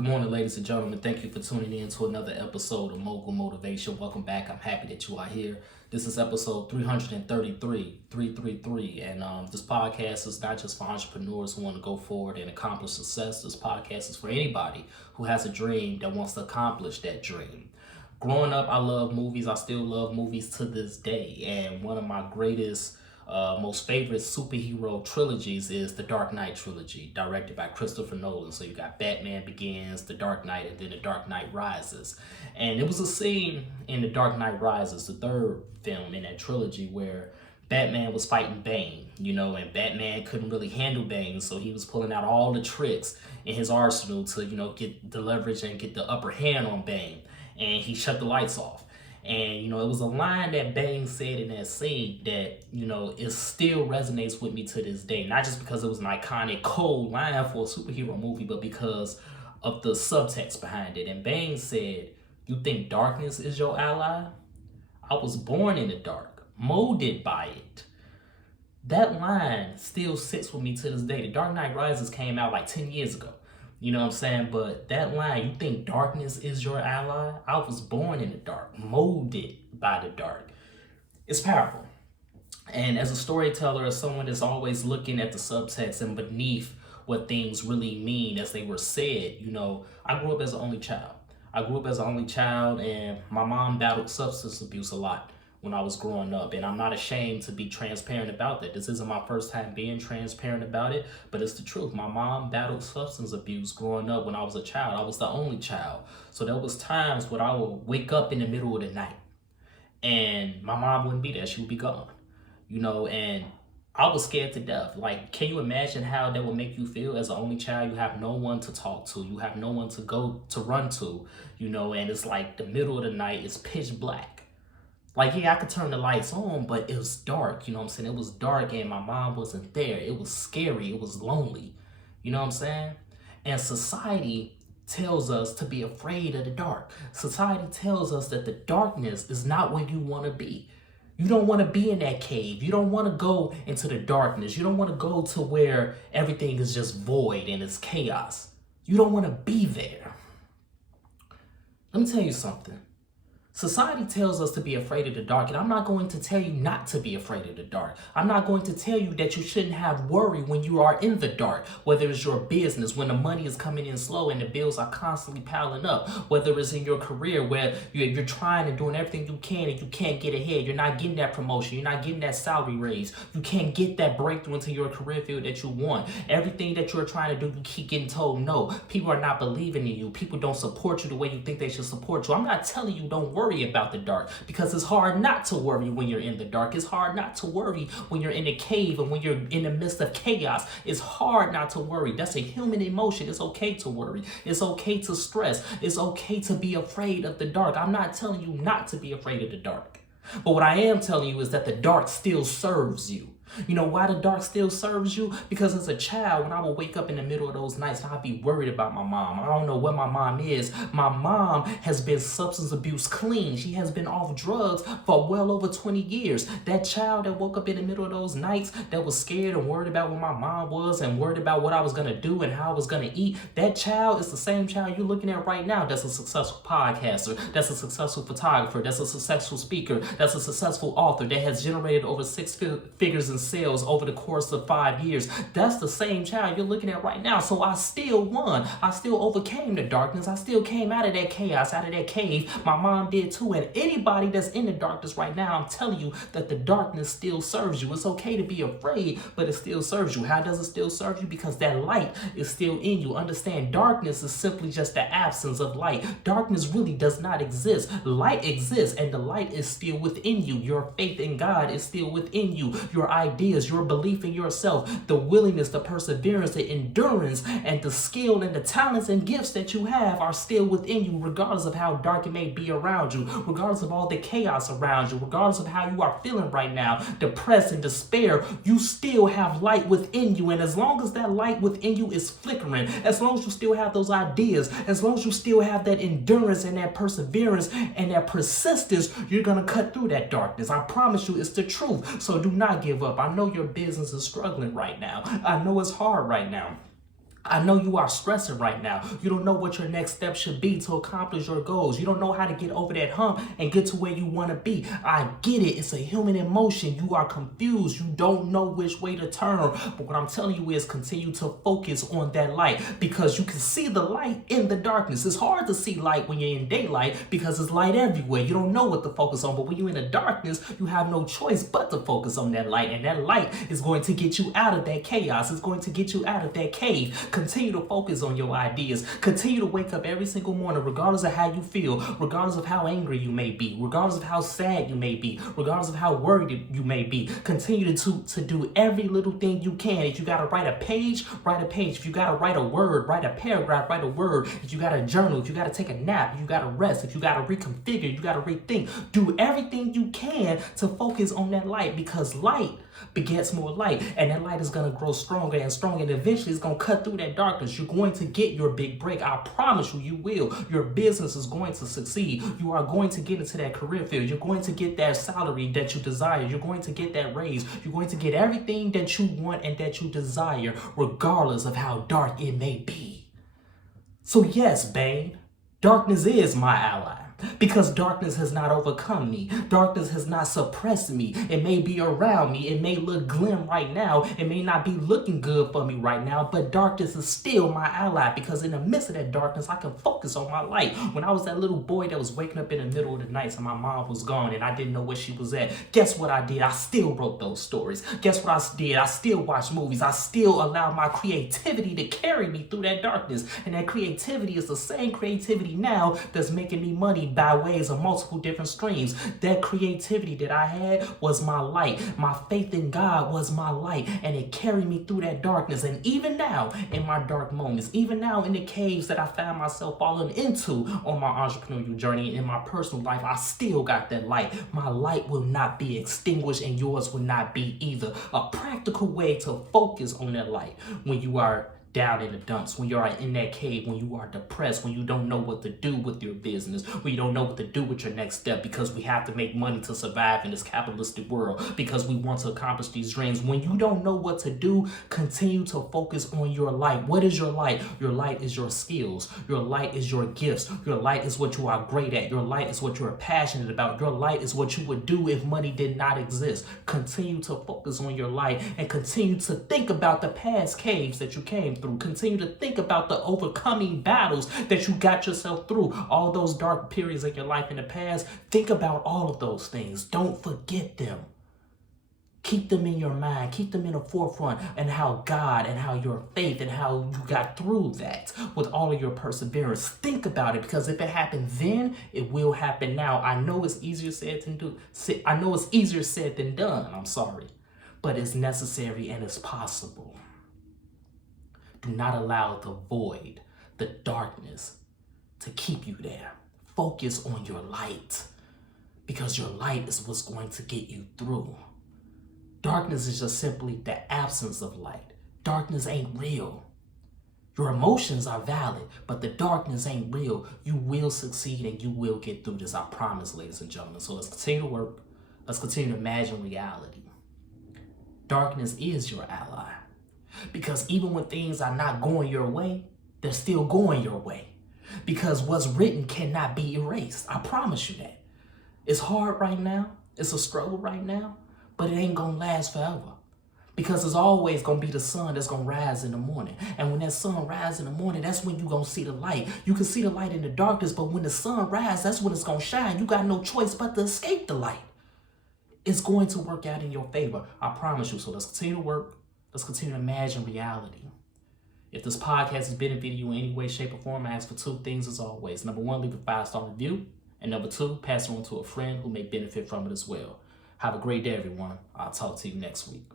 Good morning, ladies and gentlemen. Thank you for tuning in to another episode of Mogul Motivation. Welcome back. I'm happy that you are here. This is episode 333. And this podcast is not just for entrepreneurs who want to go forward and accomplish success. This podcast is for anybody who has a dream that wants to accomplish that dream. Growing up, I love movies. I still love movies to this day. And one of my greatest most favorite superhero trilogies is the Dark Knight trilogy, directed by Christopher Nolan. So you got Batman Begins, The Dark Knight, and then The Dark Knight Rises. And it was a scene in The Dark Knight Rises, the third film in that trilogy, where Batman was fighting Bane, and Batman couldn't really handle Bane, so he was pulling out all the tricks in his arsenal to, get the leverage and get the upper hand on Bane. And he shut the lights off. And, it was a line that Bane said in that scene that, it still resonates with me to this day. Not just because it was an iconic, cold line for a superhero movie, but because of the subtext behind it. And Bane said, "You think darkness is your ally? I was born in the dark, molded by it." That line still sits with me to this day. The Dark Knight Rises came out like 10 years ago. You know what I'm saying? But that line, "You think darkness is your ally? I was born in the dark, molded by the dark." It's powerful. And as a storyteller, as someone that's always looking at the subtext and beneath what things really mean as they were said, I grew up as an only child. And my mom battled substance abuse a lot when I was growing up, and I'm not ashamed to be transparent about that. This isn't my first time being transparent about it, but it's the truth. My mom battled substance abuse growing up when I was a child. I was the only child. So there was times when I would wake up in the middle of the night and my mom wouldn't be there. She would be gone, and I was scared to death. Like, can you imagine how that would make you feel as an only child? You have no one to talk to. You have no one to run to, and it's like the middle of the night, it's pitch black. Like, yeah, I could turn the lights on, but it was dark, It was dark and my mom wasn't there. It was scary. It was lonely. And society tells us to be afraid of the dark. Society tells us that the darkness is not where you want to be. You don't want to be in that cave. You don't want to go into the darkness. You don't want to go to where everything is just void and it's chaos. You don't want to be there. Let me tell you something. Society tells us to be afraid of the dark, and I'm not going to tell you not to be afraid of the dark. I'm not going to tell you that you shouldn't have worry when you are in the dark, whether it's your business, when the money is coming in slow and the bills are constantly piling up, whether it's in your career where you're trying and doing everything you can and you can't get ahead. You're not getting that promotion. You're not getting that salary raise. You can't get that breakthrough into your career field that you want. Everything that you're trying to do, you keep getting told no. People are not believing in you. People don't support you the way you think they should support you. I'm not telling you don't worry about the dark, because it's hard not to worry when you're in the dark. It's hard not to worry when you're in a cave and when you're in the midst of chaos. It's hard not to worry. That's a human emotion. It's okay to worry. It's okay to stress. It's okay to be afraid of the dark. I'm not telling you not to be afraid of the dark. But what I am telling you is that the dark still serves you. You know why the dark still serves you? Because as a child, when I would wake up in the middle of those nights, I'd be worried about my mom. I don't know where my mom is. My mom has been substance abuse clean. She has been off drugs for well over 20 years. That child that woke up in the middle of those nights that was scared and worried about where my mom was and worried about what I was going to do and how I was going to eat, that child is the same child you're looking at right now that's a successful podcaster, that's a successful photographer, that's a successful speaker, that's a successful author that has generated over six figures in sales over the course of 5 years. That's the same child you're looking at right now. So I still won. I still overcame the darkness. I still came out of that chaos, out of that cave. My mom did too. And anybody that's in the darkness right now, I'm telling you that the darkness still serves you. It's okay to be afraid, but it still serves you. How does it still serve you? Because that light is still in you. Understand, darkness is simply just the absence of light. Darkness really does not exist. Light exists, and the light is still within you. Your faith in God is still within you. Your ideas, your belief in yourself, the willingness, the perseverance, the endurance, and the skill and the talents and gifts that you have are still within you, regardless of how dark it may be around you, regardless of all the chaos around you, regardless of how you are feeling right now, depressed and despair, you still have light within you. And as long as that light within you is flickering, as long as you still have those ideas, as long as you still have that endurance and that perseverance and that persistence, you're going to cut through that darkness. I promise you, it's the truth. So do not give up. I know your business is struggling right now. I know it's hard right now. I know you are stressing right now. You don't know what your next step should be to accomplish your goals. You don't know how to get over that hump and get to where you want to be. I get it. It's a human emotion. You are confused. You don't know which way to turn. But what I'm telling you is continue to focus on that light, because you can see the light in the darkness. It's hard to see light when you're in daylight because there's light everywhere. You don't know what to focus on. But when you're in the darkness, you have no choice but to focus on that light. And that light is going to get you out of that chaos. It's going to get you out of that cave. Continue to focus on your ideas. Continue to wake up every single morning, regardless of how you feel, regardless of how angry you may be, regardless of how sad you may be, regardless of how worried you may be. Continue to do every little thing you can. If you got to write a page, write a page. If you got to write a word, write a paragraph, write a word. If you got to journal, if you got to take a nap, if you got to rest, if you got to reconfigure, you got to rethink. Do everything you can to focus on that light, because light begets more light, and that light is going to grow stronger and stronger, and eventually it's going to cut through that darkness. You're going to get your big break. I promise you, you will. Your business is going to succeed. You are going to get into that career field. You're going to get that salary that you desire. You're going to get that raise. You're going to get everything that you want and that you desire, regardless of how dark it may be. So yes, Bane, darkness is my ally. Because darkness has not overcome me. Darkness has not suppressed me. It may be around me. It may look glim right now. It may not be looking good for me right now. But darkness is still my ally. Because in the midst of that darkness, I can focus on my light. When I was that little boy that was waking up in the middle of the night and my mom was gone and I didn't know where she was at, guess what I did? I still wrote those stories. Guess what I did? I still watched movies. I still allowed my creativity to carry me through that darkness. And that creativity is the same creativity now that's making me money by ways of multiple different streams. That creativity that I had was my light. My faith in God was my light, and it carried me through that darkness. And even now, in my dark moments, even now in the caves that I found myself falling into on my entrepreneurial journey, in my personal life, I still got that light. My light will not be extinguished, and yours will not be either. A practical way to focus on that light when you are down in the dumps, when you are in that cave, when you are depressed, when you don't know what to do with your business, when you don't know what to do with your next step, because we have to make money to survive in this capitalistic world, because we want to accomplish these dreams. When you don't know what to do, continue to focus on your light. What is your light? Your light is your skills. Your light is your gifts. Your light is what you are great at. Your light is what you are passionate about. Your light is what you would do if money did not exist. Continue to focus on your light and continue to think about the past caves that you came through. Continue to think about the overcoming battles that you got yourself through, all those dark periods of your life in the past. Think about all of those things. Don't forget them. Keep them in your mind. Keep them in the forefront, and how God and how your faith and how you got through that with all of your perseverance. Think about it, because if it happened then, it will happen now. I know it's easier said than done. I'm sorry, but it's necessary and it's possible. Do not allow the void, the darkness, to keep you there. Focus on your light, because your light is what's going to get you through. Darkness is just simply the absence of light. Darkness ain't real. Your emotions are valid, but the darkness ain't real. You will succeed and you will get through this, I promise, ladies and gentlemen. So let's continue to work. Let's continue to imagine reality. Darkness is your ally. Because even when things are not going your way, they're still going your way. Because what's written cannot be erased. I promise you that. It's hard right now. It's a struggle right now. But it ain't going to last forever. Because there's always going to be the sun that's going to rise in the morning. And when that sun rises in the morning, that's when you're going to see the light. You can see the light in the darkness, but when the sun rises, that's when it's going to shine. You got no choice but to escape the light. It's going to work out in your favor. I promise you. So let's continue to work. Let's continue to imagine reality. If this podcast has benefited you in any way, shape, or form, I ask for two things as always. Number one, leave a 5-star review. And number two, pass it on to a friend who may benefit from it as well. Have a great day, everyone. I'll talk to you next week.